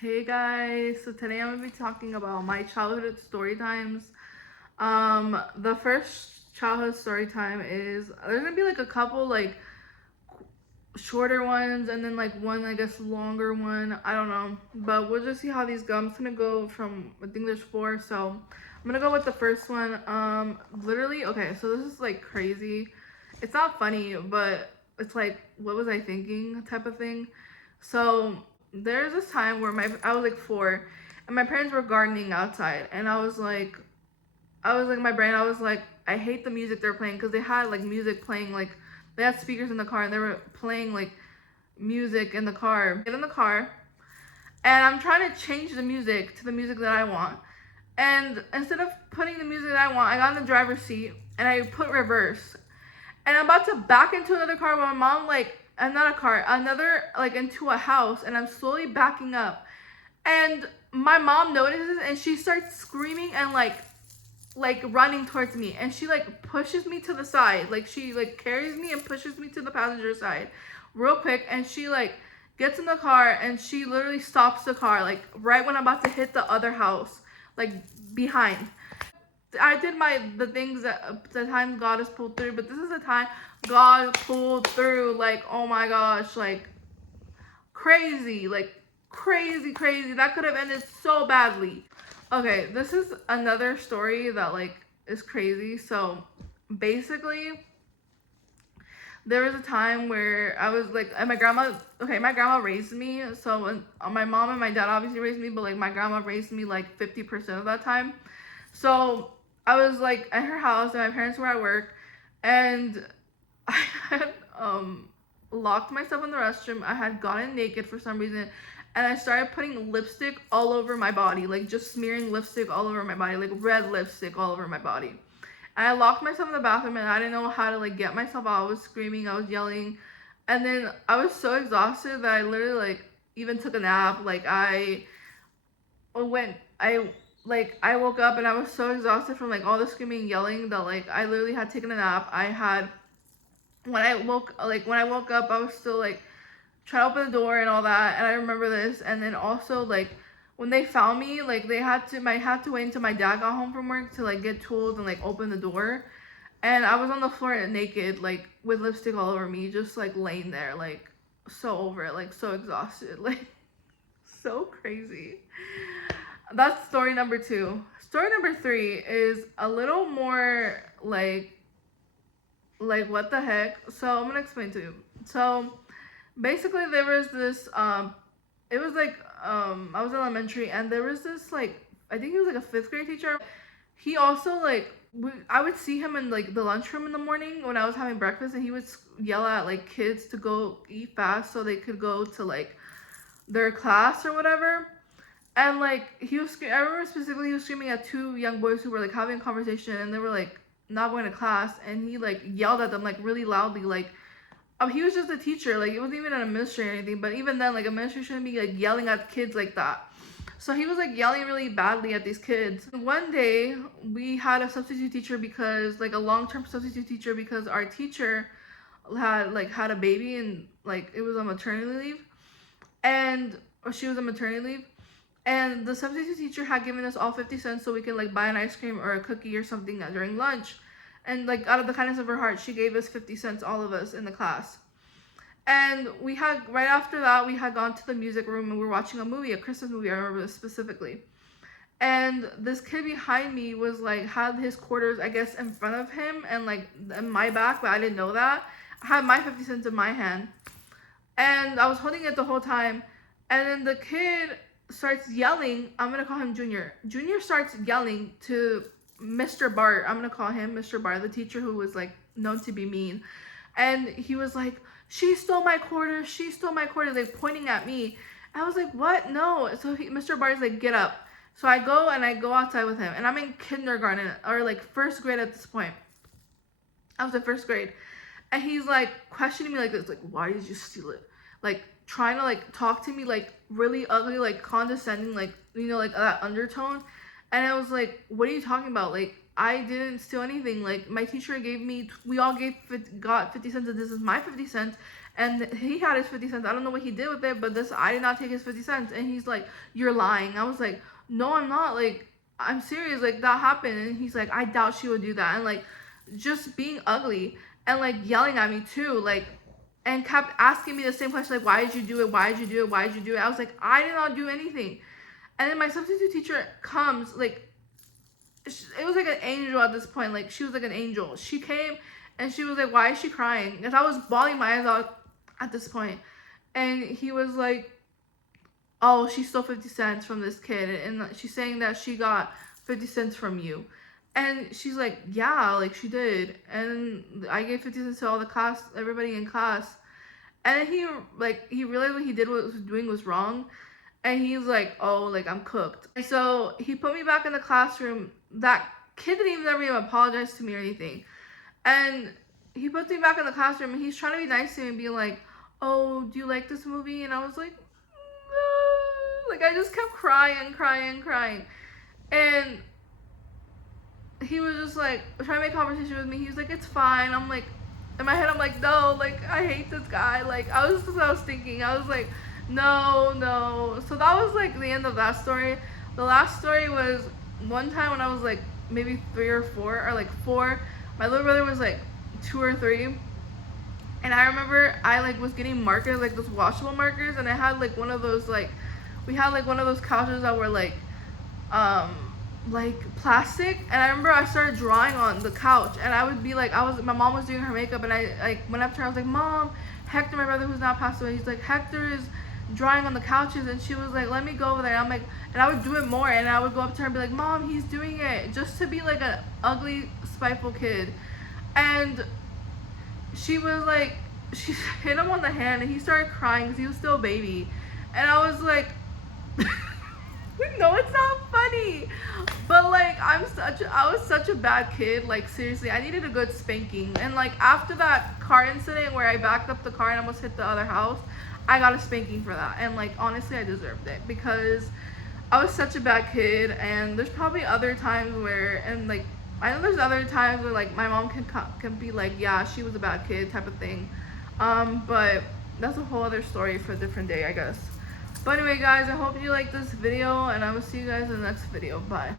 Hey guys, so today I'm gonna be talking about my childhood story times. The first childhood story time is there's gonna be like a couple like shorter ones and then like one I guess longer one. I don't know, but we'll just see how these go. I'm just gonna go from I think there's four, so I'm gonna go with the first one. Literally, okay, so this is like crazy. It's not funny, but it's like what was I thinking type of thing. So there's this time where I was like four, and my parents were gardening outside, and I was like in my brain, I was like, I hate the music they're playing because they had like music playing like they had speakers in the car and they were playing like music in the car. Get in the car, and I'm trying to change the music to the music that I want. And instead of putting the music that I want, I got in the driver's seat and I put reverse. And I'm about to back into another car while my mom like not a car, another like into a house, and I'm slowly backing up. And my mom notices and she starts screaming and like running towards me, and she like pushes me to the side, like she like carries me and pushes me to the passenger side real quick, and she like gets in the car and she literally stops the car like right when I'm about to hit the other house, like behind. I did the things that the times God has pulled through, but this is the time God pulled through. Like, oh my gosh, like crazy, like crazy. That could have ended so badly. Okay, this is another story that like is crazy. So basically, there was a time where I was like, and my grandma, okay, my grandma raised me. So my mom and my dad obviously raised me, but like my grandma raised me like 50% of that time. So I was like at her house and my parents were at work, and I had locked myself in the restroom. I had gotten naked for some reason, and I started putting lipstick all over my body, like just smearing lipstick all over my body, like red lipstick all over my body. And I locked myself in the bathroom and I didn't know how to like get myself out. I was screaming, I was yelling, and then I was so exhausted that I literally like even took a nap. Like went I woke up and I was so exhausted from like all the screaming and yelling that like I literally had taken a nap. I had when I woke up I was still like trying to open the door and all that, and I remember this. And then also like when they found me, like I had to wait until my dad got home from work to like get tools and like open the door. And I was on the floor naked, like with lipstick all over me, just like laying there, like so over it, like so exhausted, like so crazy. That's story number two. Story number three is a little more like what the heck. So I'm gonna explain to you. So basically there was this it was like I was in elementary, and there was this like I think he was like a fifth grade teacher. He also like I would see him in like the lunchroom in the morning when I was having breakfast, and he would yell at like kids to go eat fast so they could go to like their class or whatever. And like I remember specifically he was screaming at two young boys who were like having a conversation, and they were like not going to class, and he like yelled at them like really loudly, like he was just a teacher, like it wasn't even an administrator or anything, but even then like administration shouldn't be like yelling at kids like that. So he was like yelling really badly at these kids. One day we had a substitute teacher, because like a long-term substitute teacher, because our teacher had a baby, and like it was on maternity leave, and or she was on maternity leave, and the substitute teacher had given us all 50 cents so we could like buy an ice cream or a cookie or something during lunch. And like out of the kindness of her heart, she gave us 50 cents, all of us in the class. And we had right after that we had gone to the music room and we were watching a movie, a Christmas movie, I remember this specifically. And this kid behind me was like had his quarters I guess in front of him and like in my back, but I didn't know that. I had my 50 cents in my hand, and I was holding it the whole time. And then the kid starts yelling, I'm gonna call him Junior. Junior starts yelling to Mr. Bart. I'm gonna call him Mr. Bart, the teacher who was like known to be mean. And he was like, she stole my quarters, like pointing at me. I was like, what? No. So Mr. Bart's like, get up. So I go outside with him, and I'm in kindergarten or like first grade at this point. I was in first grade. And he's like questioning me like this, like, why did you steal it? Like trying to like talk to me like really ugly, like condescending, like like that undertone. And I was like, what are you talking about? Like I didn't steal anything. Like my teacher gave me, we all got 50 cents, and this is my 50 cents. and he had his 50 cents. I don't know what he did with it, but I did not take his 50 cents. And he's like, you're lying. I was like, no, I'm not. Like, I'm serious. Like, that happened. And he's like, I doubt she would do that. And like, just being ugly and like yelling at me too. Like, and kept asking me the same question, like, why did you do it? Why did you do it? Why did you do it? I was like, I did not do anything. And then my substitute teacher comes, like, it was like an angel at this point. Like, she was like an angel. She came and she was like, why is she crying? Because I was bawling my eyes out at this point. And he was like, oh, she stole 50 cents from this kid. And she's saying that she got 50 cents from you. And she's like, yeah, like she did. And I gave 50 cents to all the class, everybody in class. And then he realized what he did, what was doing was wrong. And he's like, oh, like, I'm cooked. And so he put me back in the classroom. That kid didn't even apologize to me or anything. And he puts me back in the classroom, and he's trying to be nice to me and be like, oh, do you like this movie? And I was like, no. Like, I just kept crying. And he was just like trying to make conversation with me. He was like, it's fine. I'm like, in my head, I'm like, no, like, I hate this guy. Like, I was thinking. I was like, no. So that was like the end of that story. The last story was one time when I was like maybe 3 or 4, or like 4. My little brother was like 2 or 3. And I remember I like was getting markers, like those washable markers, and I had like one of those, like, we had like one of those couches that were like plastic. And I remember I started drawing on the couch, and I would be like, my mom was doing her makeup, and I like went up to her. I was like, Mom, Hector, my brother who's now passed away, he's like, Hector is drawing on the couches. And she was like, let me go over there. And I'm like, and I would do it more, and I would go up to her and be like, Mom, he's doing it, just to be like an ugly, spiteful kid. And she was like, she hit him on the hand, and he started crying because he was still a baby. And I was like, no, it's not funny. But like, I was such a bad kid. Like, seriously, I needed a good spanking. And like, after that car incident where I backed up the car and almost hit the other house, I got a spanking for that. And like, honestly, I deserved it, because I was such a bad kid. And there's probably other times where, and like, I know there's other times where like my mom can be like, yeah, she was a bad kid type of thing. But that's a whole other story for a different day, I guess. But anyway, guys, I hope you like this video, and I will see you guys in the next video. Bye.